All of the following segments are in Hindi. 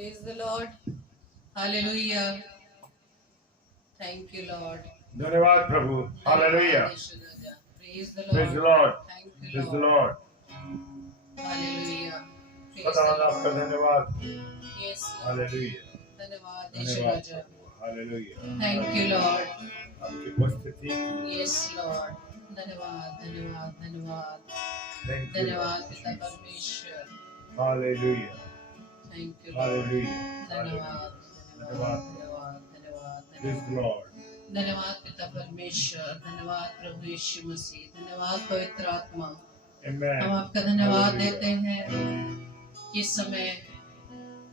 Praise the Lord. Hallelujah. Thank you, Lord. धन्यवाद प्रभु. Hallelujah. Praise the Praise the Lord. Lord. Thank you, Praise the Lord. Lord. Hallelujah. Praise the खुदावंद Lord. आपका धन्यवाद. Yes, Lord. हालेलुया. धन्यवाद धन्यवाद ईश्वर. प्रभु. हालेलुया. Thank you, Lord. आपकी उपस्थिति. Yes, Lord. धन्यवाद धन्यवाद धन्यवाद Thank you. धन्यवाद पिता परमेश्वर. Hallelujah. Thank you, Lord. Hallelujah. धन्यवाद धन्यवाद धन्यवाद धन्यवाद Praise the धन्यवाद Lord. धन्यवाद पिता परमेश्वर. धन्यवाद प्रभु यीशु मसीह. धन्यवाद पवित्र आत्मा. Amen. हम आपका धन्यवाद Hallelujah. देते हैं कि इस समय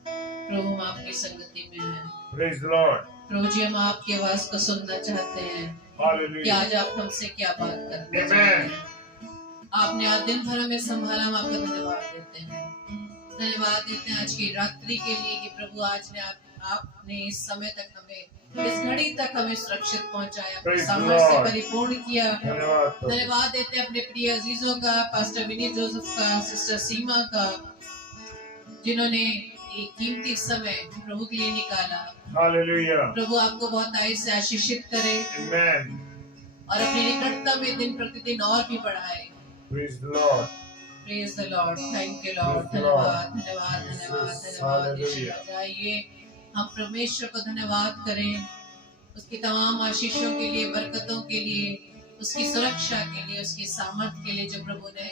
प्रभु हम आपकी संगति में हैं. Praise the Lord. प्रभु जी हम आपकी आवाज को सुनना चाहते हैं कि Hallelujah. आज आप हमसे क्या बात करना Amen. चाहते हैं. आपने आज दिन भर हमें संभाला. हम आपका धन्यवाद देते हैं. धन्यवाद देते हैं आज की रात्रि के लिए कि प्रभु आज ने आपने इस समय तक हमें, इस घड़ी तक हमें सुरक्षित पहुंचाया, अपने Praise the सामर्थ्य से Lord. परिपूर्ण किया. धन्यवाद प्रभु. धन्यवाद देते हैं अपने प्रिय अजीजों का, पास्टर विनी जोसेफ का, सिस्टर सीमा का, जिन्होंने एक कीमती समय प्रभु के लिए निकाला. Hallelujah. प्रभु आपको बहुत आयुष से आशीषित करे Amen. और अपनी निकटता में दिन प्रतिदिन और भी बढ़ाए. Praise the Lord. Praise the Lord. Thank you, Lord. Praise the Lord. धन्यवाद धन्यवाद धन्यवाद धन्यवाद. Hallelujah. आइए हम परमेश्वर को धन्यवाद करें उसकी तमाम आशीषों के लिए, बरकतों के लिए, उसकी सुरक्षा के लिए, उसकी सामर्थ के लिए जो प्रभु ने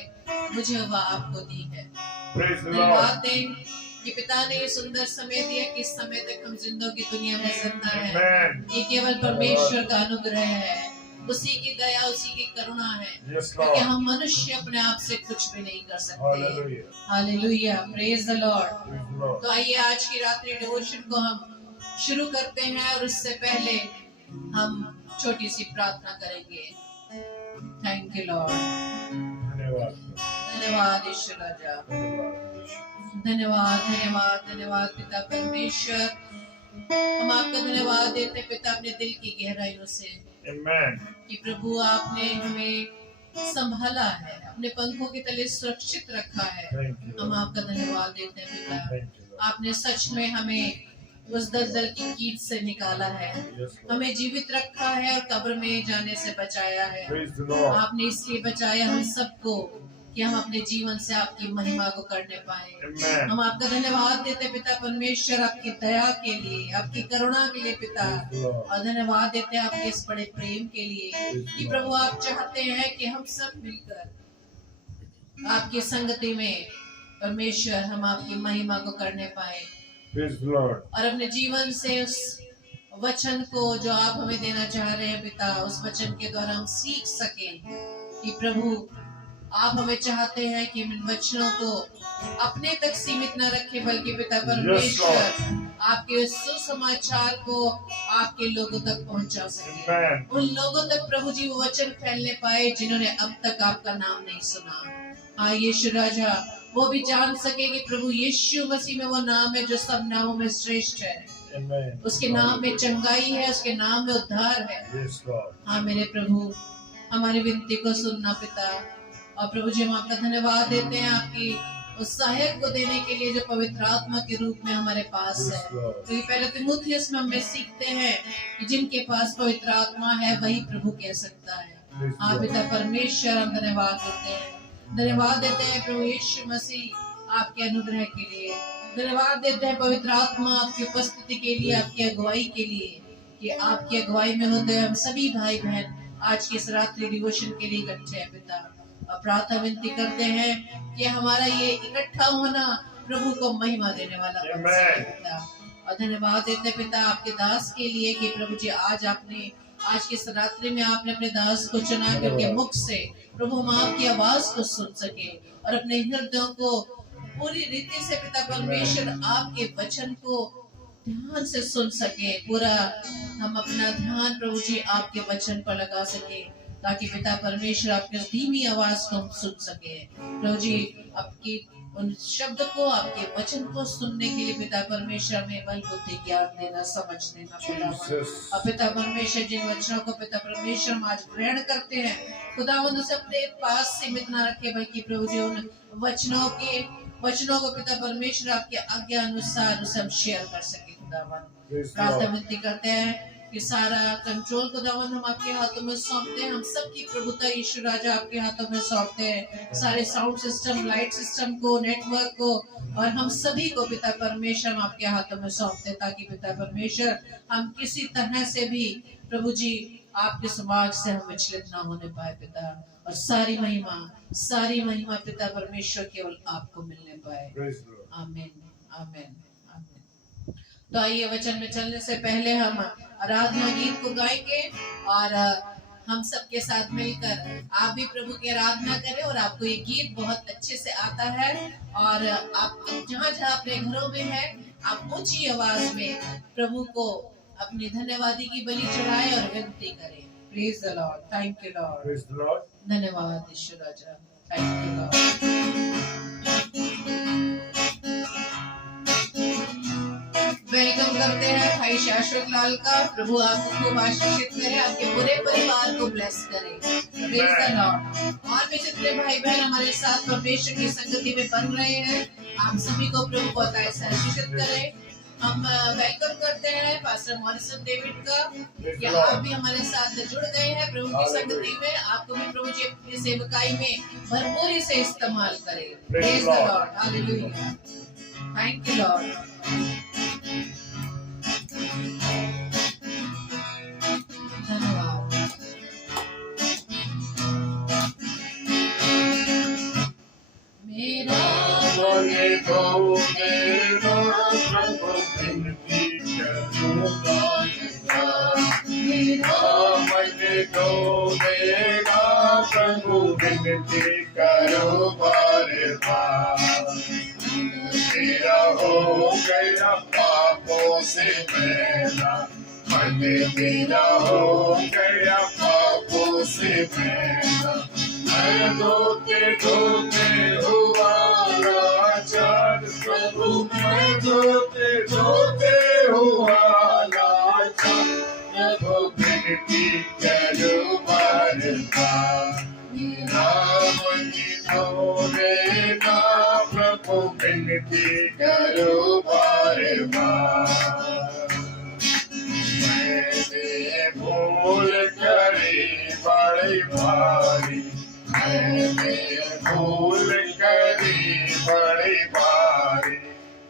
मुझे व आपको दी है. Praise the धन्यवाद Lord. दें कि पिता ने ये सुंदर समय दिया कि इस समय तक हम जिंदों की दुनिया में जिंदा है. Amen. ये केवल परमेश्वर का अनुग्रह है, उसी की दया, उसी की करुणा है. Yes, क्योंकि Lord. हम मनुष्य अपने आप से कुछ भी नहीं कर सकते. Hallelujah. Hallelujah. Praise the Lord. Praise the Lord. तो आइए आज की रात्रि डिवोशन को हम शुरू करते हैं और उससे पहले हम छोटी सी प्रार्थना करेंगे. Thank you Lord. धन्यवाद. धन्यवाद ईश्वर राजा. धन्यवाद धन्यवाद धन्यवाद पिता परमेश्वर. हम आपका धन्यवाद देते हैं पिता अपने दिल की गहराइयों से Amen. कि प्रभु आपने हमें संभाला है, अपने पंखों के तले सुरक्षित रखा है. Thank you. हम आपका धन्यवाद देते हैं पिता. Thank you. Lord. आपने सच में हमें उस दलदल की कीट से निकाला है, Yes, Lord. हमें जीवित रखा है और कब्र में जाने से बचाया है. Praise the Lord. आपने इसलिए बचाया हम सबको कि हम अपने जीवन से आपकी महिमा को करने पाए. Amen. हम आपका धन्यवाद देते पिता परमेश्वर आपकी दया के लिए, आपकी करुणा के लिए पिता. Praise the Lord. और धन्यवाद देते हैं आपके इस बड़े प्रेम के लिए कि प्रभु आप चाहते हैं कि हम सब मिलकर आपकी संगति में परमेश्वर हम आपकी महिमा को करने पाए Praise the Lord. और अपने जीवन से उस वचन को जो आप हमें देना चाह रहे हैं पिता, उस वचन के द्वारा हम सीख सके कि प्रभु आप हमें चाहते हैं कि इन वचनों को अपने तक सीमित न रखें, बल्कि पिता परमेश्वर आपके सुसमाचार को आपके लोगों तक पहुंचा सके. Amen. उन लोगों तक प्रभु जी वो वचन फैलने पाए जिन्होंने अब तक आपका नाम नहीं सुना. हाँ यीशु राजा, वो भी जान सके कि प्रभु यीशु मसीह में वो नाम है जो सब नामों में श्रेष्ठ है. Amen. उसके नाम में चंगाई है, उसके नाम में उद्धार है. Yes, Lord. हाँ मेरे प्रभु, हमारी विनती को सुनना पिता. और प्रभु जी हम आपका धन्यवाद देते हैं आपकी उस सहायक को देने के लिए जो पवित्र आत्मा के रूप में हमारे पास है. Yes, Lord. तो ये पहले तिमुथियुस में हमें सीखते हैं कि जिनके पास पवित्र आत्मा है वही प्रभु कह सकता है. Praise the हाँ Lord. पिता परमेश्वर हम धन्यवाद देते हैं. धन्यवाद देते हैं प्रभु यीशु मसीह आपके अनुग्रह के लिए. धन्यवाद देते हैं पवित्र आत्मा आपकी उपस्थिति के लिए, आपकी अगुवाई के लिए कि आपकी अगुवाई में होते हुए हम सभी भाई बहन आज की इस रात्रि डिवोशन के लिए इकट्ठे हैं पिता. और प्रार्थना विनती करते हैं कि हमारा ये इकट्ठा होना प्रभु को महिमा देने वाला बन सके पिता. और धन्यवाद देते हैं पिता आपके दास के लिए कि प्रभु जी आज आपने आज की इस रात्रि में आपने अपने दास को चुना कि उनके मुख से प्रभु हम आपकी आवाज को सुन सके और अपने हृदयों को पूरी रीति से पिता परमेश्वर आपके वचन को ध्यान से सुन सके. पूरा हम अपना ध्यान प्रभु जी आपके वचन पर लगा सके ताकि पिता परमेश्वर आपकी धीमी आवाज को हम सुन सके. प्रभु जी आपकी उन शब्द को, आपके वचन को सुनने के लिए पिता परमेश्वर में बल बुद्धि ज्ञान देना, समझ देना पिता. और पिता परमेश्वर जिन वचनों को पिता परमेश्वर हम आज ग्रहण करते हैं खुदावंद उसे अपने पास सीमित ना रखे, बल्कि प्रभु जी उन वचनों के वचनों को पिता परमेश्वर आपके आज्ञा अनुसार उसे हम शेयर कर सके खुदावन। Praise the प्रार्थना Lord. विनती करते हैं कि सारा कंट्रोल खुदावन हम आपके हाथों में सौंपते हैं, हम सबकी प्रभुता यीशु राजा आपके हाथों में सौंपते हैं। सारे साउंड सिस्टम, लाइट सिस्टम को, नेटवर्क को और हम सभी को पिता परमेश्वर हम आपके हाथों में सौंपते हैं, ताकि पिता परमेश्वर हम किसी तरह से भी प्रभु जी आपके समाज से हम विचलित ना होने पाए पिता, और सारी महिमा पिता परमेश्वर केवल आपको मिलने पाए। Praise the Lord. आमीन आमीन आमीन। तो आइए वचन में चलने से पहले हम आराधना गीत को गाएंगे और हम सबके साथ मिलकर आप भी प्रभु की आराधना करें। और आपको ये गीत बहुत अच्छे से आता है और आप जहाँ जहाँ अपने घरों में हैं आप ऊंची आवाज में प्रभु को अपनी धन्यवादी की बलि चढ़ाएं और विनती करें। Praise the Lord, thank you Lord, Praise the Lord. धन्यवाद यीशु राजा, थैंक यू लॉर्ड। वेलकम करते हैं भाई शाश्वत लाल का। प्रभु आपको खूब आशीषित करे, आपके पूरे परिवार को ब्लेस करे। Praise the Lord. और भी जितने भाई बहन हमारे साथ परमेश्वर की संगति में बन रहे हैं, आप सभी को प्रभु बहुत ऐसा आशीषित करे। हम वेलकम करते हैं पास्टर मॉरिसन डेविड का कि आप भी हमारे साथ जुड़ गए हैं प्रभु की संगति में। आपको भी प्रभु जी अपनी सेवकाई में भरपूरी से इस्तेमाल करें। Praise the Lord, hallelujah, thank you Lord. धन्यवाद। मेरा मन तो मेरा प्रभु विनती करूँगा, मेरा मन तो मेरा प्रभु विनती करो बार बार। मेरा हो गया पापों से मैला, मन मेरा हो गया पापों से मैला। मैं धोते धोते हुआ लाचार प्रभु, मैं धोते धोते हुआ लाचार प्रभु विनती करो बार बार। मेरा मन धोएगा प्रभु विनती करो बार बार। मैंने भूल करी बड़ी भारी, मैंने भूल करी बड़ी भारी।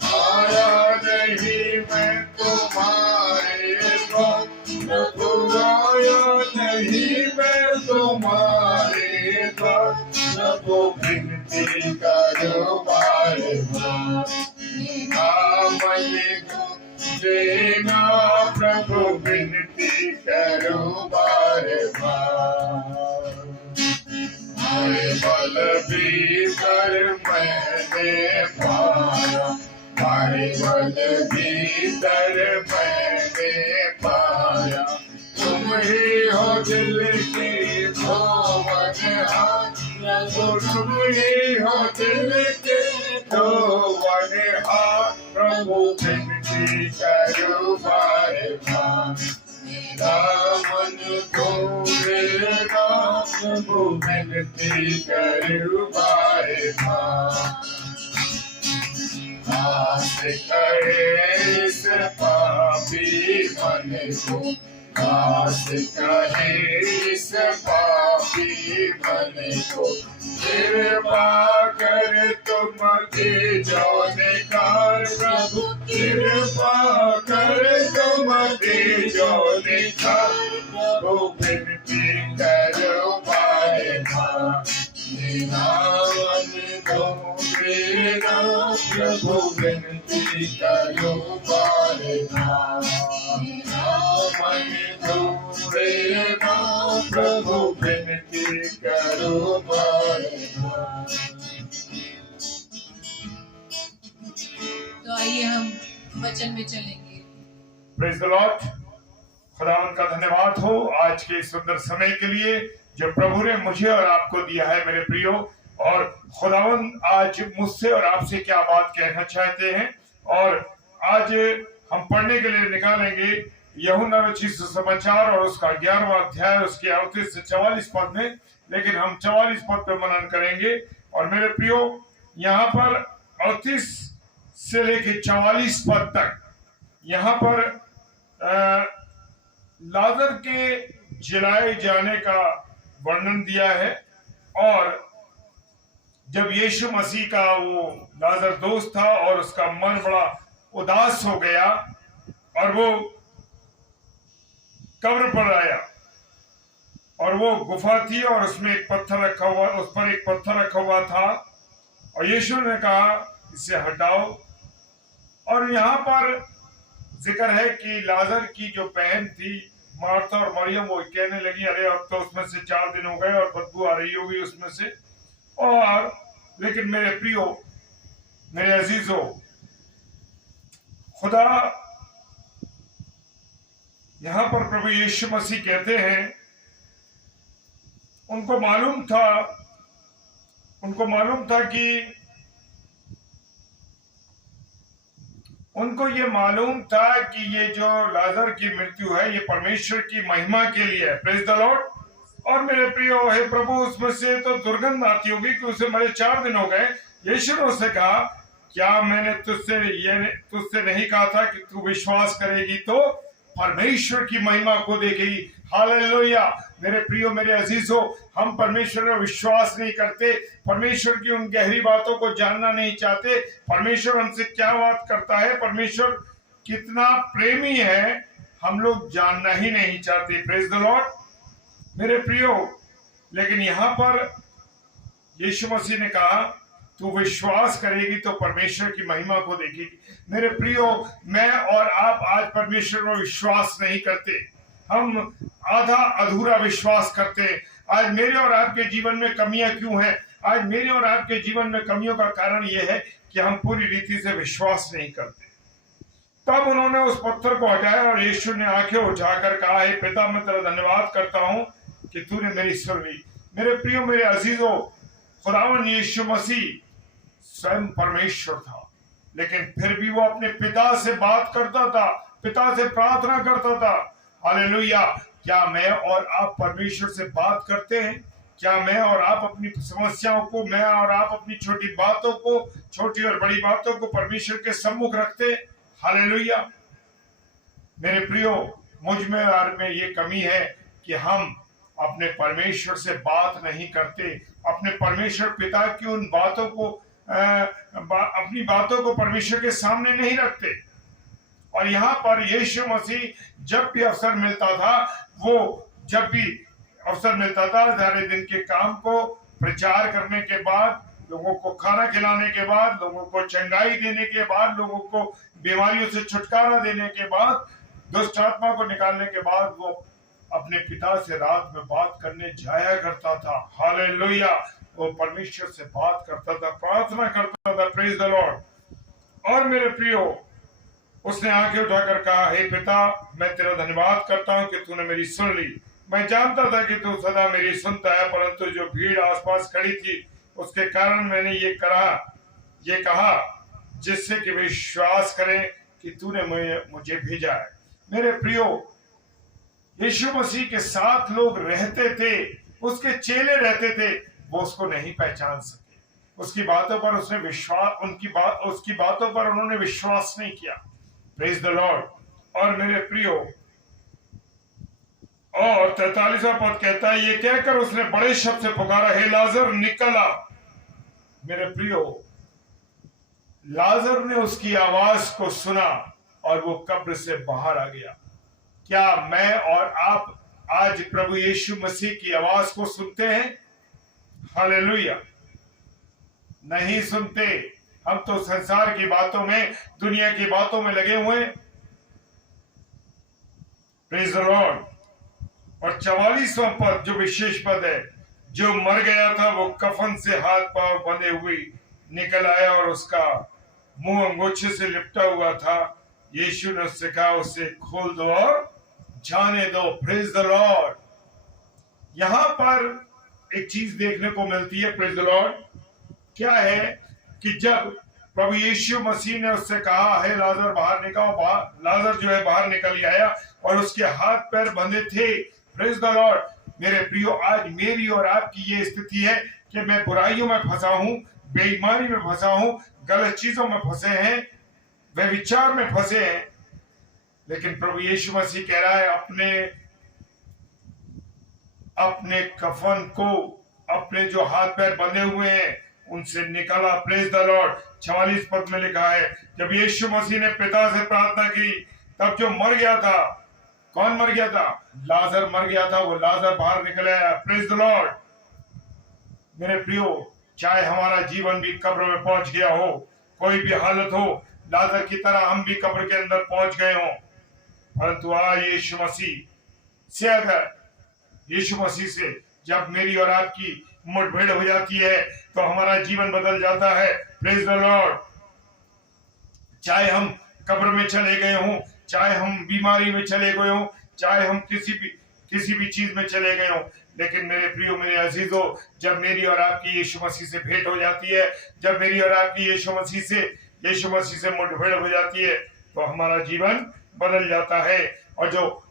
आया नहीं मैं तुम्हारे पास प्रभु, आया नहीं मैं तुम्हारे पास प्रभु विनती करो बार बार। मन देना प्रभु विनती करो बार बार। हर बल भीतर मैंने पाया, हर बल भीतर मैंने पाया। तुम ही हो दिल की धोवनहार प्रभु, तुम ही हो दिल के धोवनहार प्रभु विनती करो बार बार। मेरा मन धोएगा प्रभु विनती करो बार बार। दास कहे इस पापी मन को, दास कहे इस पापी मन को। कृपा कर तुम दे जो निकार प्रभु, कृपा कर तुम दे जो निकार प्रभु विनती करो बार बार। मेरा मन धोएगा प्रभु विनती करो बार बार। मेरा मन धोएगा प्रभु विनती करो बार बार। तो आइए हम वचन में चलेंगे। Praise the Lord. खुदावंद का धन्यवाद हो आज के सुंदर समय के लिए जो प्रभु ने मुझे और आपको दिया है मेरे प्रियो। और खुदावंद आज मुझसे और आपसे क्या बात कहना चाहते हैं। और आज हम पढ़ने के लिए निकालेंगे यूहन्ना रचित सुसमाचार और उसका 11वां अध्याय, उसके 38 से 44 पद में। लेकिन हम 44 पद पे मनन करेंगे। और मेरे प्रियो, यहाँ पर 38 से लेके 44 पद तक यहाँ पर लाजर के जलाए जाने का वर्णन दिया है। और जब यीशु मसीह का वो लाजर दोस्त था और उसका मन बड़ा उदास हो गया और वो कब्र पर आया और वो गुफा थी और उसमें एक पत्थर रखा हुआ, उस पर एक पत्थर रखा हुआ था और यीशु ने कहा इसे हटाओ। और यहाँ पर जिक्र है कि लाजर की जो बहन थी मार्था और मरियम, वो कहने लगी अरे अब तो उसमें से 4 दिन हो गए और बदबू आ रही होगी उसमें से। और लेकिन मेरे प्रियो, मेरे अजीजों, खुदा यहां पर प्रभु यीशु मसीह कहते हैं उनको ये मालूम था कि ये जो लाजर की मृत्यु है ये परमेश्वर की महिमा के लिए है। Praise the Lord. और मेरे प्रियो, हे प्रभु, उसमें से तो दुर्गंध आती होगी कि उसे मरे 4 दिन हो गए। यीशु ने उससे कहा क्या मैंने तुझसे नहीं कहा था कि तू विश्वास करेगी तो परमेश्वर की महिमा को देखेगी। हालेलुया। मेरे प्रियो, मेरे अजीजों, हम परमेश्वर में विश्वास नहीं करते, परमेश्वर की उन गहरी बातों को जानना नहीं चाहते। परमेश्वर हमसे क्या बात करता है, परमेश्वर कितना प्रेमी है, हम लोग जानना ही नहीं चाहते। Praise the Lord. मेरे प्रियो, लेकिन यहां पर यीशु मसीह ने कहा तू विश्वास करेगी तो परमेश्वर की महिमा को देखेगी। मेरे प्रियो, मैं और आप आज परमेश्वर में विश्वास नहीं करते, हम आधा अधूरा विश्वास करते हैं। आज मेरे और आपके जीवन में कमियां क्यों हैं? आज मेरे और आपके जीवन में कमियों का कारण यह है कि हम पूरी रीति से विश्वास नहीं करते। तब उन्होंने उस पत्थर को हटाया और यीशु ने आंखें उठाकर कहा हे पिता, मैं तेरा धन्यवाद करता हूं कि तूने मेरी सुन ली। मेरे प्रियो, मेरे अजीजों, खुदावन यीशु मसीह स्वयं परमेश्वर था, लेकिन फिर भी वो अपने पिता से बात करता था, पिता से प्रार्थना करता था। हालेलुया। क्या मैं और आप परमेश्वर से बात करते हैं? क्या मैं और आप अपनी समस्याओं को, मैं और आप अपनी छोटी बातों को, छोटी और बड़ी बातों को परमेश्वर के सम्मुख रखते हैं? हालेलुया। मेरे प्रियो, मुझ में और में ये कमी है कि हम अपने परमेश्वर से बात नहीं करते, अपने परमेश्वर पिता की उन बातों को अपनी बातों को परमेश्वर के सामने नहीं रखते। और यहाँ पर यीशु मसीह जब भी अवसर मिलता था, वो जब भी अवसर मिलता था, सारे दिन के काम को प्रचार करने के बाद, लोगों को खाना खिलाने के बाद, लोगों को चंगाई देने के बाद, लोगों को बीमारियों से छुटकारा देने के बाद, दुष्ट आत्मा को निकालने के बाद वो अपने पिता से रात में बात करने जाया करता था। हालेलुया। वो परमेश्वर से बात करता था, प्रार्थना करता था। Praise the Lord. और मेरे प्रियो, उसने आंखें उठाकर कहा हे पिता, मैं तेरा धन्यवाद करता हूं कि तूने मेरी सुन ली। मैं जानता था कि तू सदा मेरी सुनता है, परंतु जो भीड़ आसपास खड़ी थी उसके कारण मैंने ये कहा जिससे कि विश्वास करें कि तूने मुझे भेजा है। मेरे प्रियो, यीशु मसीह के साथ लोग रहते थे, उसके चेले रहते थे, वो उसको नहीं पहचान सके। उसकी बातों पर उसकी बातों पर उन्होंने विश्वास नहीं किया। Praise the Lord. और मेरे प्रियो, और 43वां पद कहता है ये कहकर उसने बड़े शब्द से पुकारा हे लाजर निकल आ। मेरे प्रियो, लाजर ने उसकी आवाज को सुना और वो कब्र से बाहर आ गया। क्या मैं और आप आज प्रभु यीशु मसीह की आवाज को सुनते हैं? हालेलुया। नहीं सुनते। हम तो संसार की बातों में, दुनिया की बातों में लगे हुए। Praise the Lord. और 44वां पद जो विशेष पद है, जो मर गया था वो कफन से हाथ पांव बंधे हुए निकल आया और उसका मुंह अंगोछे से लिपटा हुआ था। यीशु ने उससे कहा उसे खोल दो और जाने दो। Praise the Lord. यहां पर एक चीज देखने को मिलती है। Praise the Lord. क्या है कि जब प्रभु यीशु मसीह ने उससे कहा हे लाजर बाहर निकल, लाजर जो है बाहर निकल आया और उसके हाथ पैर बंधे थे। Praise the Lord. मेरे प्रियो, आज मेरी और आपकी ये स्थिति है कि मैं बुराइयों में फंसा हूं, बेईमानी में फंसा हूं, गलत चीजों में फंसे हैं, व्यभिचार में फंसे हैं। लेकिन प्रभु यीशु मसीह कह रहा है अपने कफन को, अपने जो हाथ पैर बंधे हुए हैं उनसे निकाला। Praise the Lord. 44 पद में लिखा है, जब यीशु मसीह ने पिता से प्रार्थना की तब जो मर गया था, कौन मर गया था? लाजर मर गया था, वो लाजर बाहर निकल आया। Praise the Lord. मेरे प्रियो, चाहे हमारा जीवन भी कब्र में पहुंच गया हो, कोई भी हालत हो, लाजर की तरह हम भी कब्र के अंदर पहुंच गए हो, परंतु आज यीशु मसीह से, अगर यीशु मसीह से जब मेरी और आपकी मुठभेड़ हो जाती है तो हमारा जीवन बदल जाता है। Praise the Lord. चाहे हम कब्र में चले गए हों, चाहे हम बीमारी में चले गए हों, चाहे हम किसी भी चीज में चले गए हों, लेकिन मेरे प्रियो, मेरे अजीजों, जब मेरी और आपकी यीशु मसीह से भेंट हो जाती है, जब मेरी और आपकी यीशु मसीह से मुठभेड़ हो जाती है, तो हमारा जीवन बदल जाता है और जो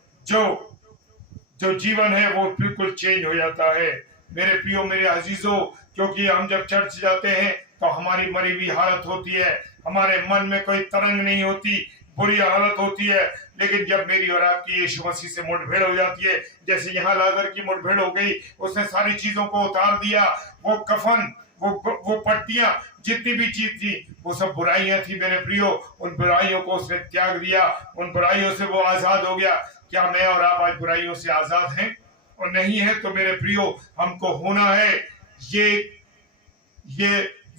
जीवन है वो बिल्कुल चेंज हो जाता है। मेरे प्रियो, मेरे अजीजों, क्योंकि हम जब चर्च जाते हैं तो हमारी मरी हुई हालत होती है, हमारे मन में कोई तरंग नहीं होती, बुरी हालत होती है। लेकिन जब मेरी और आपकी यीशु मसीह से मुठभेड़ हो जाती है, जैसे यहाँ लाजर की मुठभेड़ हो गई, उसने सारी चीजों को उतार दिया, वो कफन, वो पट्टियां, जितनी भी चीज थी, वो सब बुराइयां थी मेरे प्रियो, उन बुराइयों को उसने त्याग दिया, उन बुराइयों से वो आजाद हो गया। क्या मैं और आप आज बुराइयों से आजाद हैं? और नहीं है तो मेरे प्रियो, हमको होना है, ये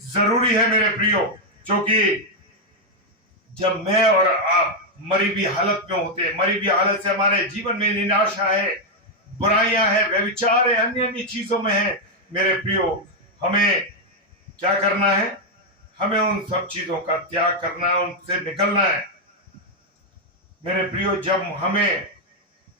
जरूरी है मेरे प्रियो, क्योंकि जब मैं और आप मरी हुई हालत में होते हैं, मरी हुई हालत से हमारे जीवन में निराशा है, बुराइयां है, व्यभिचार है, अन्य चीजों में है, मेरे प्रियो, हमें क्या करना है? हमें उन सब चीजों का त्याग करना है, उनसे निकलना है। मेरे प्रियो, जब हमें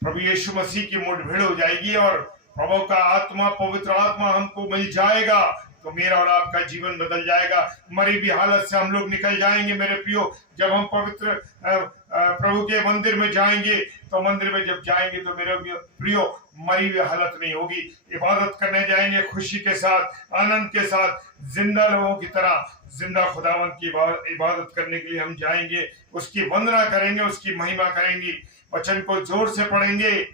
प्रभु यीशु मसीह की मुठभेड़ हो जाएगी और प्रभु का आत्मा, पवित्र आत्मा हमको मिल जाएगा, तो मेरा और आपका जीवन बदल जाएगा। मरी हुई हालत से हम लोग निकल जाएंगे मेरे प्रियो। जब हम पवित्र प्रभु के मंदिर में जाएंगे, तो मंदिर में जब जाएंगे तो मेरे प्रियो मरी हुई हालत नहीं होगी। इबादत करने जाएंगे खुशी के साथ, आनंद के साथ, जिंदा लोगों की तरह, जिंदा खुदावंत की इबादत करने के लिए हम जाएंगे, उसकी वंदना करेंगे, उसकी महिमा करेंगे, वचन को जोर से पढ़ेंगे,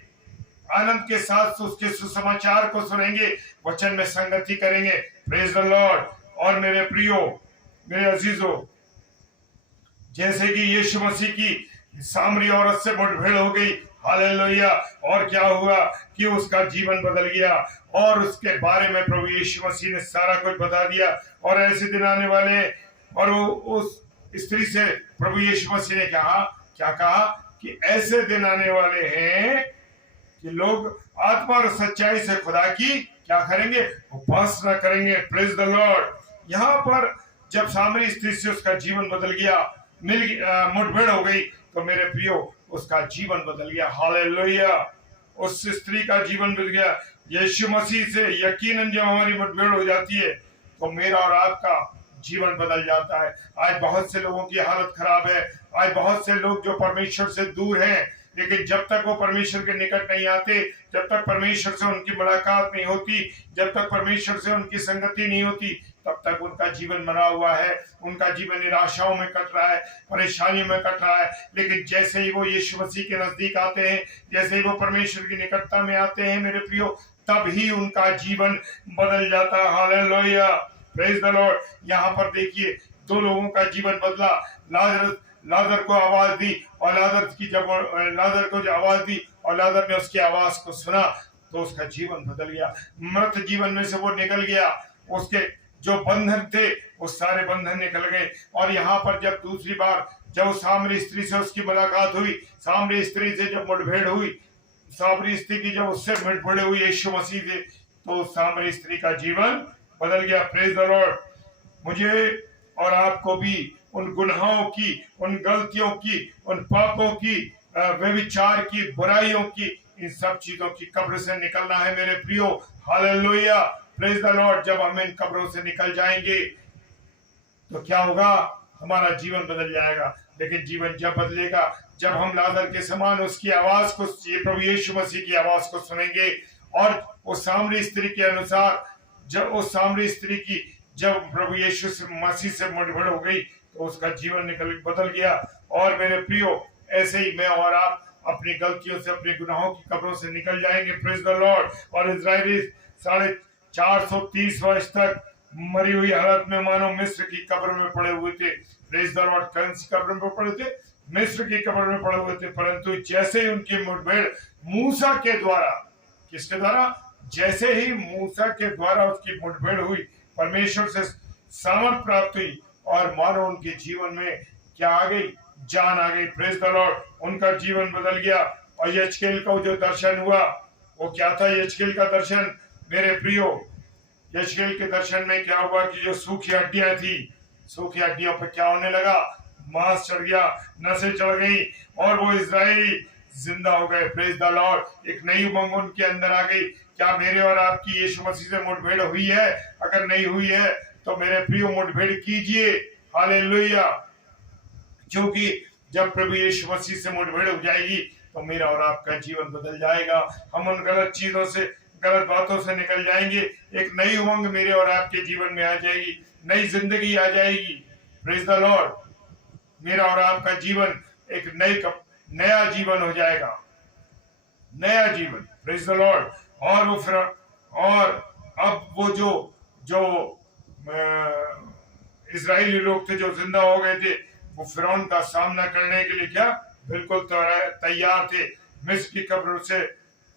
आनंद के साथ उसके सुसमाचार को सुनेंगे, वचन में संगति करेंगे। Praise the Lord. और मेरे प्रियो, मेरे अजीजों, जैसे कि यीशु मसीह की सामरी औरत से मुठभेड़ हो गई, हालेलुया, और क्या हुआ कि उसका जीवन बदल गया, और उसके बारे में प्रभु यीशु मसीह ने सारा कुछ बता दिया। और ऐसे दिन आने वाले, और उस स्त्री से प्रभु यीशु मसीह ने क्या कहा कि ऐसे दिन आने वाले हैं कि लोग आत्मा और सच्चाई से खुदा की क्या करेंगे? उपासना करेंगे। Praise the Lord. यहाँ पर जब सामरी स्त्री से उसका जीवन बदल गया, मुठभेड़ हो गई, तो मेरे प्रियो उसका जीवन बदल गया। हालेलुया। उस स्त्री का जीवन बदल गया। यीशु मसीह से यकीनन जब हमारी मुठभेड़ हो जाती है तो मेरा और आपका जीवन बदल जाता है। आज बहुत से लोगों की हालत खराब है, आज बहुत से लोग जो परमेश्वर से दूर हैं, लेकिन जब तक वो परमेश्वर के निकट नहीं आते, जब तक परमेश्वर से उनकी मुलाकात नहीं होती, जब तक परमेश्वर से उनकी संगति नहीं होती, तब तक उनका जीवन बना हुआ है, उनका जीवन निराशाओं में कट रहा है, परेशानियों में कट रहा है। लेकिन जैसे ही वो यीशु मसीह के नजदीक आते हैं, जैसे ही वो परमेश्वर की निकटता में आते हैं मेरे प्रियो, तब ही उनका जीवन बदल जाता है। Hallelujah, praise the Lord. यहाँ पर देखिए, दो लोगों का जीवन बदला। लाजर को आवाज दी, और लाजर को जो आवाज दी और लाजर ने उसकी आवाज को सुना, तो उसका जीवन बदल गया। मृत जीवन में से वो निकल गया, उसके जो बंधन थे वो सारे बंधन निकल गए। और यहाँ पर जब दूसरी बार जब सामरी स्त्री से उसकी मुलाकात हुई, सामरी स्त्री से जब मुठभेड़ हुई, सामरी स्त्री की जब उससे मुठभेड़ हुई यीशु मसीह से, तो सामरी स्त्री का जीवन बदल गया। Praise the Lord. मुझे और आपको भी उन गुनाहों की, उन गलतियों की, उन पापों की, व्यभिचार की, बुराइयों की, इन सब चीजों की कब्र से निकलना है मेरे प्रियो। Hallelujah, praise the Lord. जब हम इन कब्रों से निकल जाएंगे तो क्या होगा? हमारा जीवन बदल जाएगा। लेकिन जीवन जब बदलेगा जब हम लाजर के समान उसकी आवाज को, प्रभु यीशु मसीह की आवाज को सुनेंगे, और उस सामरी स्त्री के अनुसार, जब उस सामरी स्त्री की जब प्रभु यीशु से मसीह से मुठभेड़ हो गई तो उसका जीवन बदल गया। और मेरे प्रियो, ऐसे ही मैं और आप अपनी गलतियों से, अपने गुनाहों की कब्रों से निकल जाएंगे। Praise the Lord. और इजरायली 430 वर्ष तक मरी हुई हालत में मानो मिस्र की कब्र में पड़े हुए थे। Praise the Lord. कौन सी कब्र में पड़े थे? मिस्र की कब्र में पड़े हुए थे। परंतु जैसे ही उनकी मुठभेड़ मूसा के द्वारा, किसके द्वारा? जैसे ही मूसा के द्वारा उसकी मुठभेड़ हुई, परमेश्वर से सामर्थ प्राप्त हुई और मानो उनके जीवन में क्या आ गई? जान आ गई। Praise the Lord. उनका जीवन बदल गया। और यजकेल का जो दर्शन हुआ वो क्या था? यजकेल का दर्शन मेरे प्रियो, यजकेल के दर्शन में क्या हुआ कि जो सूखी हड्डियां थी, सूखी हड्डियों पर क्या होने लगा? मांस चढ़ गया, नसें चढ़ गई और वो इजराइली जिंदा हो गए। Praise the Lord. एक नई उमंग उनके अंदर आ गई। क्या मेरे और आपकी यीशु मसीह से मुठभेड़ हुई है? अगर नहीं हुई है तो मेरे प्रियो मुठभेड़ कीजिए। हालेलुया। क्योंकि जब प्रभु यीशु मसीह से मुठभेड़ हो जाएगी तो मेरा और आपका जीवन बदल जाएगा। हम उन गलत चीजों से, गलत बातों से निकल जाएंगे। एक नई उमंग मेरे और आपके जीवन में आ जाएगी, नई जिंदगी आ जाएगी। Praise the Lord. मेरा और आपका जीवन एक नया जीवन हो जाएगा, नया जीवन। Praise the Lord. और वो फिर, और अब वो जो इजरायली लोग थे जो जिंदा हो गए थे, वो फिरौन का सामना करने के लिए क्या बिल्कुल तैयार थे। मिस्र की कब्र से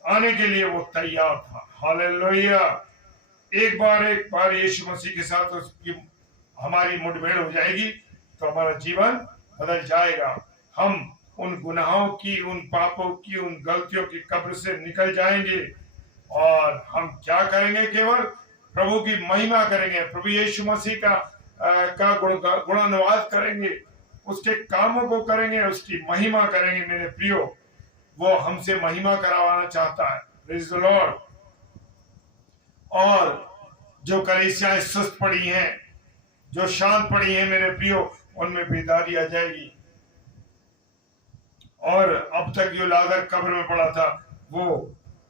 आने के लिए वो तैयार था। हालेलुया। एक बार यीशु मसीह के साथ उसकी हमारी मुठभेड़ हो जाएगी तो हमारा जीवन बदल जाएगा। हम उन गुनाहों की, उन पापों की, उन गलतियों की कब्र से निकल जाएंगे और हम क्या करेंगे? केवल प्रभु की महिमा करेंगे। प्रभु यीशु मसीह का गुणानुवाद करेंगे, उसके कामों को करेंगे, उसकी महिमा करेंगे। मेरे प्रियो, वो हमसे महिमा करावाना चाहता है। Praise the Lord. और जो कलीसियाएं सुस्त पड़ी हैं, जो शांत पड़ी हैं, मेरे प्रियो, उनमें बेदारी आ जाएगी। और अब तक जो लाजर कब्र में पड़ा था वो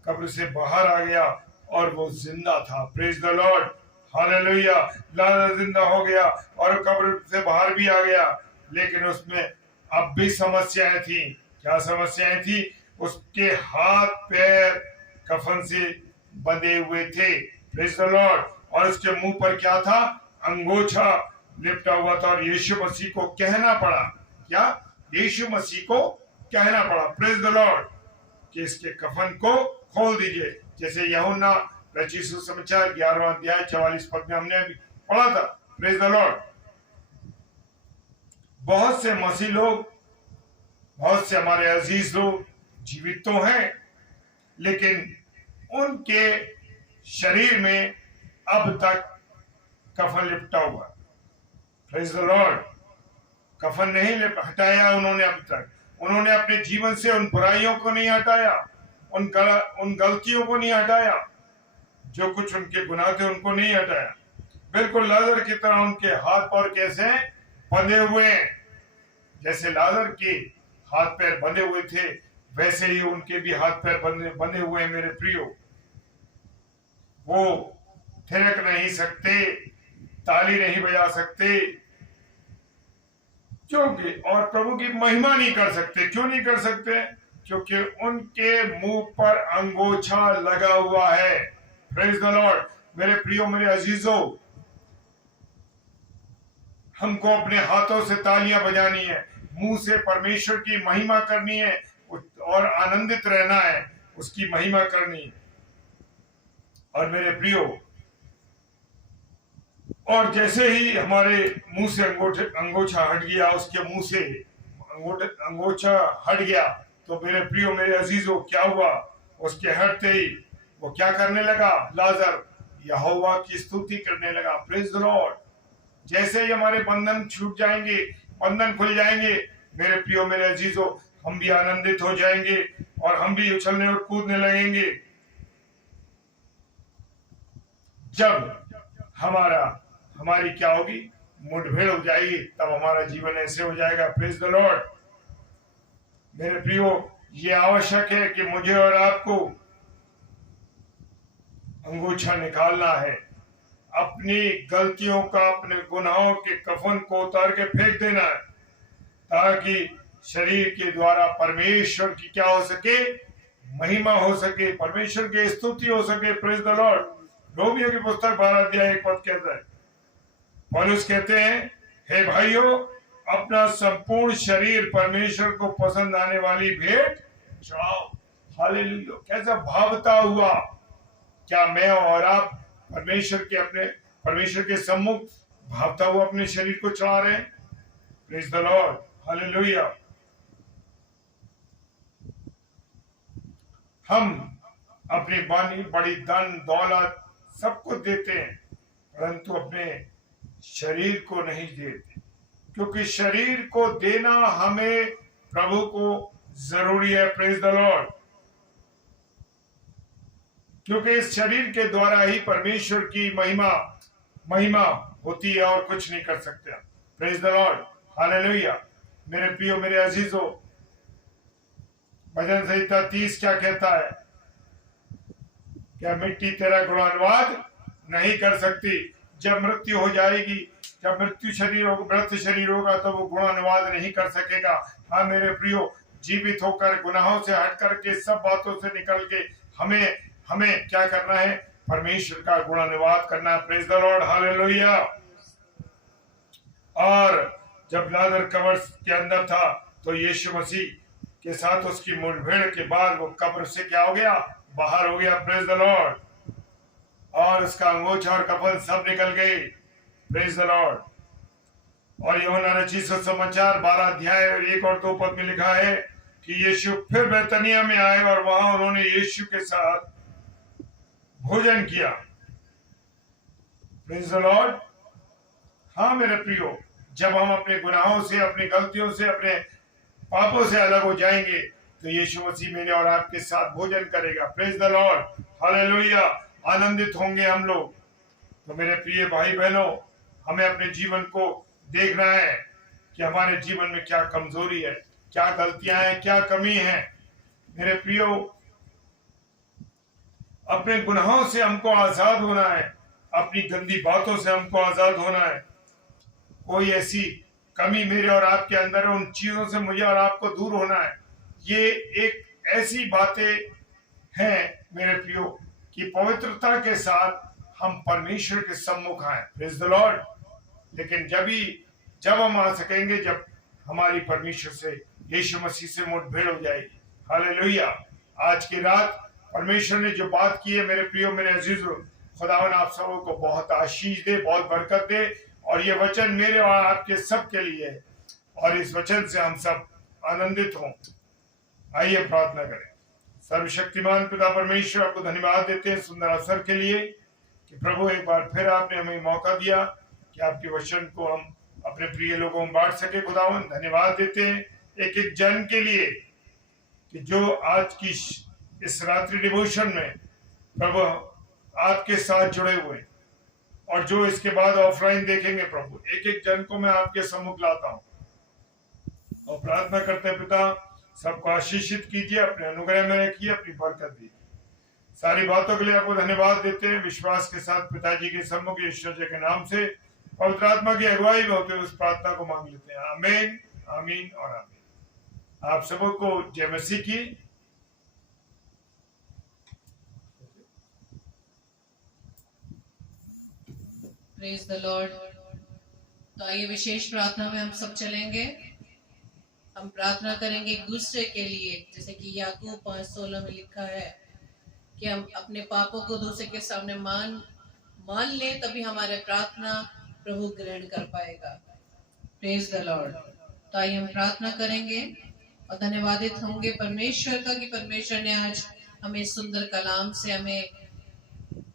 कब्र से बाहर आ गया और वो जिंदा था। Praise the Lord. हालेलुया। लाजर जिंदा हो गया और कब्र से बाहर भी आ गया, लेकिन उसमें अब भी समस्याएं थी। क्या समस्याएं थी? उसके हाथ पैर कफन से बंधे हुए थे। Praise the Lord. और उसके मुंह पर क्या था? अंगोछा लिपटा हुआ था। और यीशु मसीह को कहना पड़ा, क्या? यीशु मसीह को कहना पड़ा, प्रेज द लॉर्ड, कि इसके कफन को खोल दीजिए। जैसे यूहन्ना रचित सुसमाचार 11वां अध्याय 44 पद में हमने अभी पढ़ा था। Praise the Lord. बहुत से मसीह लोग, बहुत से हमारे अजीज लोग जीवित तो हैं, लेकिन उनके शरीर में अब तक कफन लिपटा हुआ। Praise the Lord. कफन नहीं हटाया उन्होंने अब तक। उन्होंने अपने जीवन से उन बुराइयों को नहीं हटाया, उन गलतियों को नहीं हटाया, जो कुछ उनके गुनाह थे उनको नहीं हटाया। बिल्कुल लाजर की तरह उनके हाथ पैर कैसे बंधे हुए हैं। जैसे लाजर के हाथ पैर बंधे हुए थे, वैसे ही उनके भी हाथ पैर बंधे हुए हैं। मेरे प्रियो, वो थिरक नहीं सकते, ताली नहीं बजा सकते, क्योंकि और प्रभु की महिमा नहीं कर सकते। क्यों नहीं कर सकते? क्योंकि उनके मुंह पर अंगोछा लगा हुआ है। Praise the Lord. मेरे प्रियो, मेरे अजीजों, हमको अपने हाथों से तालियां बजानी है, मुंह से परमेश्वर की महिमा करनी है और आनंदित रहना है, उसकी महिमा करनी है। और मेरे प्रियो, और जैसे ही हमारे मुंह से अंगोछा हट गया, उसके मुंह से अंगोछा हट गया, तो मेरे प्रियो, मेरे अजीजों, क्या हुआ? उसके हटते ही वो क्या करने लगा? लाजर यहोवा की स्तुति करने लगा। Praise the Lord. जैसे ही हमारे बंधन छूट जाएंगे, बंधन खुल जाएंगे, मेरे प्रियो, मेरे अजीजों, हम भी आनंदित हो जाएंगे और हम भी उछलने और कूदने लगेंगे। जब हमारी क्या होगी? मुठभेड़ हो जाएगी, तब हमारा जीवन ऐसे हो जाएगा। Praise the Lord. मेरे प्रियो, ये आवश्यक है कि मुझे और आपको अंगोछा निकालना है। अपनी गलतियों का, अपने गुनाहों के कफन को उतार के फेंक देना है, ताकि शरीर के द्वारा परमेश्वर की क्या हो सके, महिमा हो सके, परमेश्वर की स्तुति हो सके। Praise the Lord. रोमियो की पुस्तक 12 अध्याय 1 पद कहता है, पौलुस कहते हैं, हे भाइयों, अपना संपूर्ण शरीर परमेश्वर को पसंद आने वाली भेंट चढ़ाओ। हालेलुया। कैसा भावता हुआ, क्या मैं और आप परमेश्वर के सम्मुख भावता हुआ अपने शरीर को चढ़ा रहे हैं? Praise the Lord. हालेलुया। हम अपनी बड़ी धन दौलत सब कुछ देते हैं, परंतु अपने शरीर को नहीं देते, क्योंकि शरीर को देना हमें प्रभु को जरूरी है। Praise the Lord. क्योंकि इस शरीर के द्वारा ही परमेश्वर की महिमा होती है और कुछ नहीं कर सकते। Praise the Lord. हालेलुया। मेरे प्रियो, मेरे अजीजों, भजन संहिता 30 क्या कहता है? क्या मिट्टी तेरा गुणानुवाद नहीं कर सकती? जब मृत्यु हो जाएगी, जब मृत शरीर होगा तो वो गुणानुवाद नहीं कर सकेगा। हाँ मेरे प्रियो, जीवित होकर गुनाहों से हट करके सब बातों से निकल के हमें क्या करना है? परमेश्वर का गुणानुवाद करना है। Praise the Lord. हालेलुया। और जब लाजर कब्र के अंदर था तो यीशु मसीह के साथ उसकी मुठभेड़ के बाद वो कब्र से क्या हो गया? बाहर हो गया। Praise the Lord. और उसका अंगूछा और कफन सब निकल गए। Praise the Lord. और यूहन्ना रचित सुसमाचार 12 अध्याय 1 और 2 पद में लिखा है कि यीशु फिर बैतनिया में आए और वहां उन्होंने यीशु के साथ भोजन किया। Praise the Lord. हाँ मेरे प्रियो, जब हम अपने गुनाहों से, अपनी गलतियों से, अपने पापों से अलग हो जाएंगे तो यीशु मसीह मेरे और आपके साथ भोजन करेगा। Praise the Lord. हालेलुया। आनंदित होंगे हम लोग। तो मेरे प्रिय भाई बहनों, हमें अपने जीवन को देखना है कि हमारे जीवन में क्या कमजोरी है, क्या गलतियां हैं, क्या कमी है। मेरे प्रियो, अपने गुनाहों से हमको आजाद होना है, अपनी गंदी बातों से हमको आजाद होना है। कोई ऐसी कमी मेरे और आपके अंदर है, उन चीजों से मुझे और आपको दूर होना है। ये एक ऐसी बातें हैं मेरे प्रियो कि पवित्रता के साथ हम परमेश्वर के सम्मुख आए। Praise the Lord. लेकिन जब हम आ सकेंगे जब हमारी परमेश्वर से, यीशु मसीह से मुठभेड़ हो जाएगी। हालेलुया। आज की रात परमेश्वर ने जो बात की है मेरे प्रियो, मेरे अजीजों, खुदावन आप सबों को बहुत आशीष दे, बहुत बरकत दे। और ये वचन मेरे और आपके सब के लिए है, और इस वचन से हम सब आनंदित हों। आइए प्रार्थना करें। सर्वशक्तिमान पिता परमेश्वर, आपको धन्यवाद देते हैं सुंदर अवसर के लिए कि प्रभु एक बार फिर आपने हमें मौका दिया कि आपके वचन को हम अपने प्रिय लोगों में बांट सके। खुदावन धन्यवाद देते हैं एक एक जन के लिए कि जो आज की इस रात्रि डिवोशन में प्रभु आपके साथ जुड़े हुए, और जो इसके बाद ऑफलाइन देखेंगे, प्रभु एक एक जन को मैं आपके सम्मुख लाता हूं और प्रार्थना करते हैं पिता, सबको आशीषित कीजिए, अपने अनुग्रह में रखिए, अपनी बरकत दीजिए। सारी बातों के लिए आपको धन्यवाद देते हैं। विश्वास के साथ पिताजी के सम्मुख ईश्वर जी के नाम से पवित्र आत्मा की अगुवाई में होते हुए उस प्रार्थना को मांग लेते हैं। आमीन, आमीन और आमीन। आप सबको जय मसीह की। Praise the Lord. तो आइए विशेष प्रार्थना में हम सब चलेंगे। हम प्रार्थना करेंगे एक दूसरे के लिए, जैसे कि याकूब 5:16 में लिखा है कि हम अपने पापों को दूसरे के सामने मान लें, तभी हमारे प्रार्थना प्रभु ग्रहण कर पाएगा। Praise the Lord. तो आइए हम प्रार्थना करेंगे और धन्यवादित होंगे परमेश्वर का कि परमेश्वर ने आज हमें सुंदर कलाम से हमें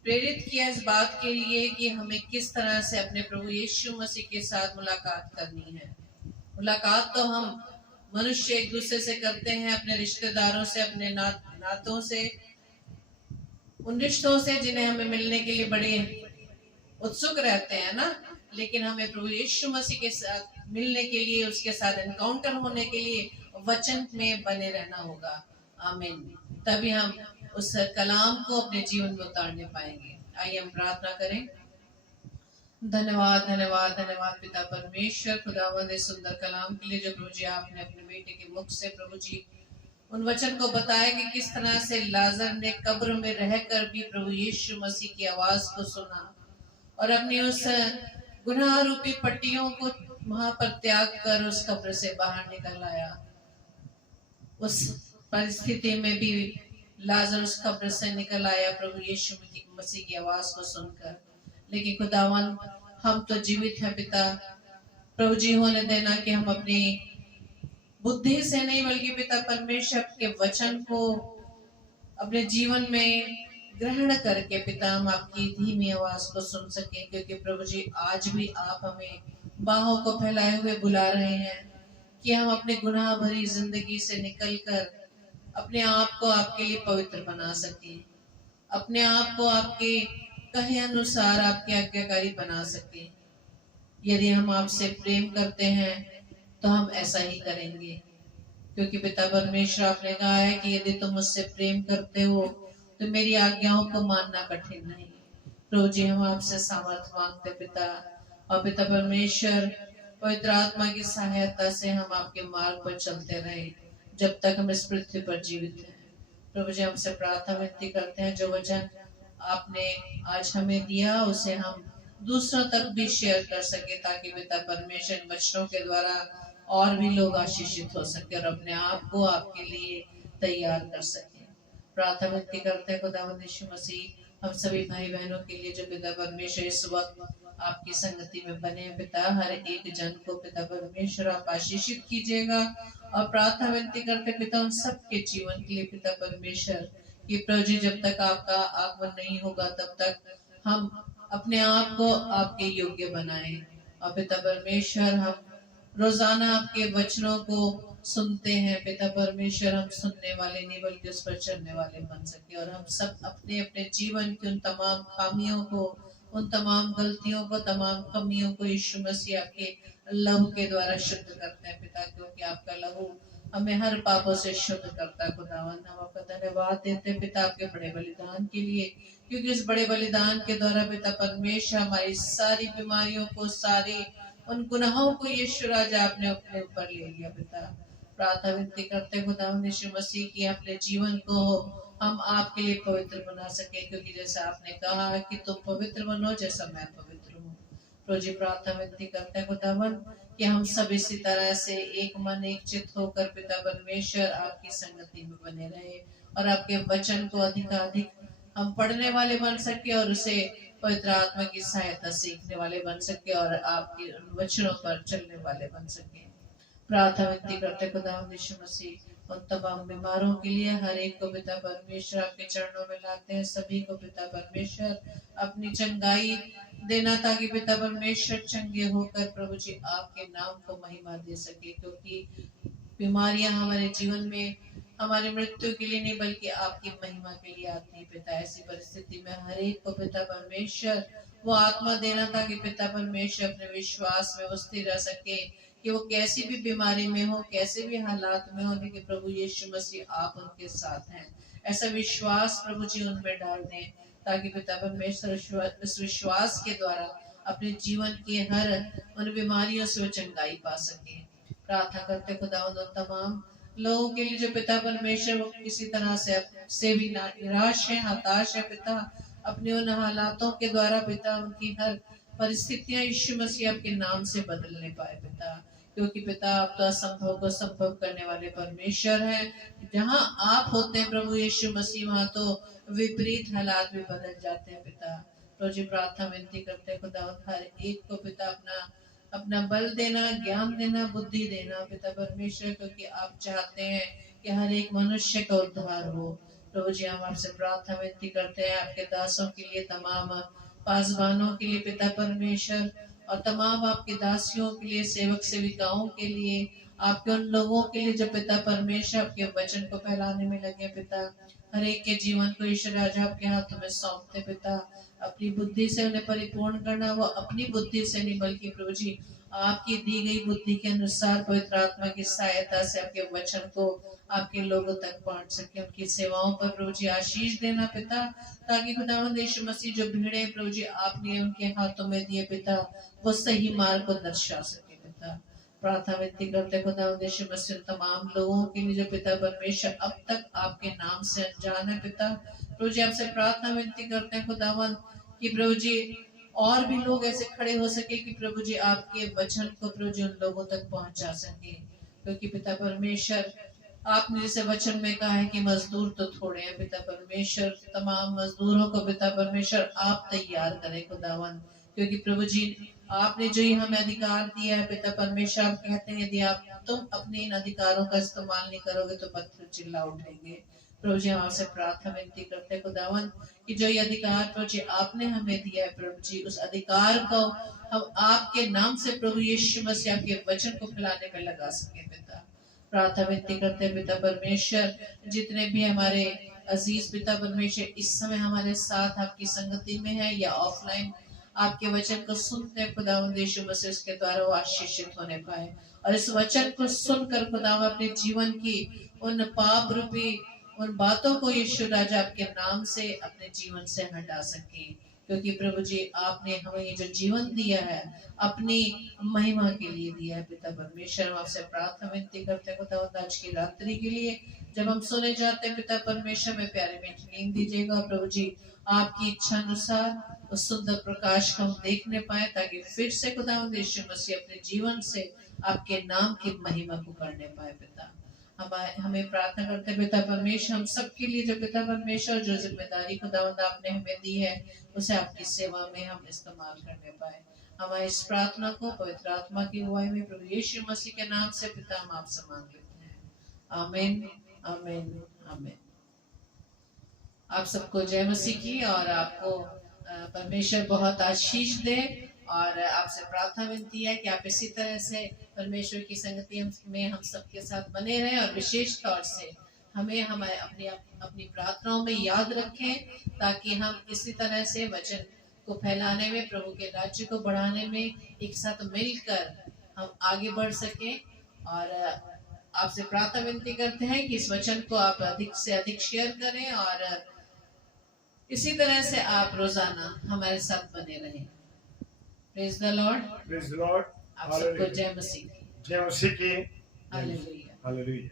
प्रेरित किया इस बात के लिए कि हमें किस तरह से अपने प्रभु यीशु मसीह के साथ मुलाकात करनी है। मुलाकात तो हम मनुष्य एक दूसरे से करते हैं, अपने रिश्तेदारों से, अपने नातों से, उन रिश्तों से जिन्हें हमें मिलने के लिए बड़े उत्सुक रहते हैं ना। लेकिन हमें प्रभु यीशु मसीह के साथ मिलने के लिए, उसके साथ एनकाउंटर होने के लिए वचन में बने रहना होगा। आमीन। तभी हम उस कलाम को अपने जीवन में उतारने पाएंगे। आइए हम प्रार्थना करें। धन्यवाद धन्यवाद धन्यवाद पिता परमेश्वर खुदावंद इस सुंदर कलाम के लिए जो प्रभु जी आपने अपने बेटे के मुख से प्रभु जी उन वचन को बताया कि किस तरह से लाजर ने कब्र में रहकर भी प्रभु यीशु मसीह की आवाज को सुना और अपनी उस गुनाह रूपी पट्टियों को वहां पर त्याग कर उस कब्र से बाहर निकल आया। उस परिस्थिति में भी लाजर उस कब्र से निकल आया प्रभु यीशु मसीह की आवाज को सुनकर। लेकिन खुदावन हम तो जीवित है पिता, प्रभु जी होने देना कि हम अपनी बुद्धि से नहीं बल्कि पिता परमेश्वर के वचन को अपने जीवन में ग्रहण करके पिता हम आपकी धीमी आवाज को सुन सके, क्योंकि प्रभु जी आज भी आप हमें बाहों को फैलाए हुए बुला रहे हैं कि हम अपने गुनाह भरी जिंदगी से निकलकर अपने आप को आपके लिए पवित्र बना सकें, अपने आप को आपके कहे अनुसार आपके आज्ञाकारी बना सकें। यदि हम आपसे प्रेम करते हैं तो हम ऐसा ही करेंगे, क्योंकि पिता परमेश्वर आपने कहा है कि यदि तुम मुझसे प्रेम करते हो तो मेरी आज्ञाओं को मानना कठिन नहीं। प्रभु जी हम आपसे सामर्थ्य मांगते पिता, और पिता परमेश्वर पवित्र आत्मा की सहायता से हम आपके मार्ग पर चलते रहे जब तक हम इस पृथ्वी पर जीवित हैं। प्रभु जी हमसे प्रार्थना विनती करते हैं जो वचन आपने आज हमें दिया उसे हम दूसरों तक भी शेयर कर सके, ताकि पिता परमेश्वर वचनों के द्वारा और भी लोग आशीषित हो सके और अपने आप को आपके लिए तैयार कर सके। प्रार्थना विनती करते हैं खुदावंद यीशु मसीह हम सभी भाई बहनों के लिए जो पिता परमेश्वर इस वक्त आपकी संगति में बने हैं पिता, हर एक जन को पिता परमेश्वर आप आशीषित कीजिएगा। और प्रार्थना विनती करते पिता उन सबके जीवन के लिए पिता परमेश्वर कि प्रभु जी जब तक आपका आगमन नहीं होगा तब तक हम अपने आप को आपके योग्य बनाएं। और पिता परमेश्वर हम रोजाना आपके वचनों को सुनते हैं पिता परमेश्वर, हम सुनने वाले नहीं बल्कि उस पर चलने वाले बन सके, और हम सब अपने अपने जीवन की उन तमाम खामियों को, उन तमाम गलतियों को, तमाम कमियों को यीशु मसीह आपके लहू के द्वारा शुद्ध करते हैं पिता, क्योंकि आपका लहू हमें हर पापों से शुद्ध करता है। खुदावन हम आपका धन्यवाद देते हैं पिता आपके बड़े बलिदान के लिए, क्योंकि इस बड़े बलिदान के द्वारा पिता परमेश्वर हमारी सारी बीमारियों को, सारी उन गुनाहों को यीशु राजा आपने अपने ऊपर ले लिया पिता। प्रार्थना विनती करते खुदावंद यीशु मसीह की अपने जीवन को हम आपके लिए पवित्र बना सके, क्योंकि जैसा आपने कहा कि तुम पवित्र बनो जैसा मैं पवित्र हूँ। प्रभु जी प्रार्थना विनती करते हैं खुदावंद कि हम सब इसी तरह से एक मन एक चित्त होकर पिता परमेश्वर आपकी संगति में बने रहे और आपके वचन को अधिकाधिक हम पढ़ने वाले बन सके और उसे पवित्र आत्मा की सहायता सीखने वाले बन सके और आपके वचनों पर चलने वाले बन सके। प्रार्थना विनती करते खुदावंद यीशु मसीह उन तमाम बीमारों के लिए हर एक को पिता परमेश्वर आपके चरणों में लाते हैं, सभी को पिता परमेश्वर अपनी चंगाई देना ताकि पिता परमेश्वर चंगे होकर प्रभु जी आपके नाम को महिमा दे सके, क्योंकि बीमारियां हमारे जीवन में हमारी मृत्यु के लिए नहीं बल्कि आपकी महिमा के लिए आती है पिता। ऐसी परिस्थिति में हर एक को पिता परमेश्वर वो आत्मा देना ताकि पिता परमेश्वर अपने विश्वास में वो स्थिर रह सके कि वो कैसी भी बीमारी में हो, कैसे भी हालात में हो, लेकिन प्रभु यीशु मसीह आप उनके साथ हैं। ऐसा विश्वास प्रभु जी उनमें डाल दें ताकि पिता परमेश्वर इस विश्वास के द्वारा अपने जीवन की हर उन बीमारियों से वो चंगाई पा सके। प्रार्थना करते खुदावंद उन तमाम लोगों के लिए जो पिता परमेश्वर वो किसी तरह से भी निराश है, हताश है पिता, अपने उन हालातों के द्वारा पिता उनकी हर परिस्थितियां यीशु मसीह आपके नाम से बदलने पाए पिता, क्योंकि पिता आप तो असंभव को संभव करने वाले परमेश्वर हैं। जहां आप होते हैं प्रभु यीशु मसीह वहां तो विपरीत हालात भी बदल जाते हैं पिता। तो जी प्रार्थना विनती करते हैं खुदा हर एक को पिता अपना अपना बल देना, ज्ञान देना, बुद्धि देना पिता परमेश्वर, क्योंकि आप चाहते हैं कि हर एक मनुष्य का उद्धार हो। प्रभु जी हम आपसे प्रार्थना विनती करते हैं आपके दासों के लिए, तमाम पासवानों के लिए पिता परमेश्वर, और तमाम आपके दासियों के लिए, सेवक सेविकाओं के लिए, आपके उन लोगों के लिए जो पिता परमेश्वर आपके वचन को फैलाने में लगे पिता। हर एक के जीवन को ईश्वर राजा आपके हाथों में सौंपते पिता। अपनी बुद्धि से उन्हें परिपूर्ण करना, वो अपनी बुद्धि से नहीं बल्कि प्रभु जी आपकी दी गई बुद्धि के अनुसार पवित्र आत्मा की सहायता से आपके वचन को आपके लोगों तक पहुंच सके। उनकी सेवाओं पर प्रभु जी आशीष देना पिता, ताकि खुदावंद यीशु मसीह जो भीड़े प्रभु जी आपने उनके हाथों में दिए पिता, वो सही मार्ग को दर्शा सके पिता। प्रार्थना विनती करते खुदावंद यीशु मसीह तमाम लोगों के लिए जो पिता परमेश्वर अब तक आपके नाम से अनजान है पिता, प्रभु जी आपसे प्रार्थना विनती करते हैं खुदावंद कि प्रभु जी और भी लोग ऐसे खड़े हो सके कि प्रभु जी आपके वचन को प्रभु जी उन लोगों तक पहुंचा सके, क्योंकि पिता परमेश्वर आपने जैसे वचन में कहा है कि मजदूर तो थोड़े हैं पिता परमेश्वर, तमाम मजदूरों को पिता परमेश्वर आप तैयार करें खुदावन, क्योंकि प्रभु जी आपने जो ही हमें अधिकार दिया है पिता परमेश्वर, आप कहते हैं यदि आप तुम अपने इन अधिकारों का इस्तेमाल नहीं करोगे तो पत्थर चिल्ला उठेंगे। प्रभु जी हम आपसे प्रार्थना विनती करते हैं खुदावन कि जो ये अधिकार प्रभु जी आपने हमें दिया है प्रभु जी, उस अधिकार को हम आपके नाम से प्रभु यीशु मसीह आपके वचन को फैलाने में लगा सके पिता। प्रार्थना विनती करते हैं पिता परमेश्वर, जितने भी हमारे अजीज पिता परमेश्वर इस समय हमारे साथ आपकी संगति में है या ऑफलाइन आपके वचन को सुनते हैं खुदावंद यीशु मसीह, उसके द्वारा वो आशीषित होने पाए और इस वचन को सुनकर खुदावंद अपने जीवन की उन पाप रूपी उन बातों को यीशु राजा आपके नाम से अपने जीवन से हटा सके, क्योंकि प्रभु जी आपने हमें ये जो जीवन दिया है अपनी महिमा के लिए दिया है पिता परमेश्वर। हम आपसे प्रार्थना विनती करते हैं खुदावंद आज की रात्रि के लिए जब हम सोने जाते हैं पिता परमेश्वर में प्यारे मीठी नींद दीजिएगा प्रभु जी, आपकी इच्छा अनुसार उस सुंदर प्रकाश को हम देखने पाए, ताकि फिर से खुदावंद यीशु मसीह अपने जीवन से आपके नाम की महिमा को करने पाए पिता। हमें प्रार्थना करते पिता परमेश्वर हम सबके लिए जो पिता परमेश्वर जो जिम्मेदारी खुदावंद आपने हमें दी है उसे आपकी सेवा में हम इस्तेमाल करने पाए। हमारी इस प्रार्थना को पवित्र आत्मा की अगुवाई में प्रभु यीशु मसीह के नाम से पिता हम आपसे मांग लेते हैं, आमीन आमीन आमीन। आप सबको जय मसीह की और आपको परमेश्वर बहुत आशीष दे और आपसे प्रार्थना विनती है कि आप इसी तरह से परमेश्वर की संगति में हम सबके साथ बने रहें और विशेष तौर से हमें हमारे अपनी प्रार्थनाओं में याद रखें, ताकि हम इसी तरह से वचन को फैलाने में प्रभु के राज्य को बढ़ाने में एक साथ मिलकर हम आगे बढ़ सकें। और आपसे प्रार्थना विनती करते हैं कि इस वचन को आप अधिक से अधिक शेयर करें और इसी तरह से आप रोजाना हमारे साथ बने रहें। Praise the Lord. Praise the Lord. आप सबको जय मसीह की। जय मसीह की। हालेलुया। हालेलुया।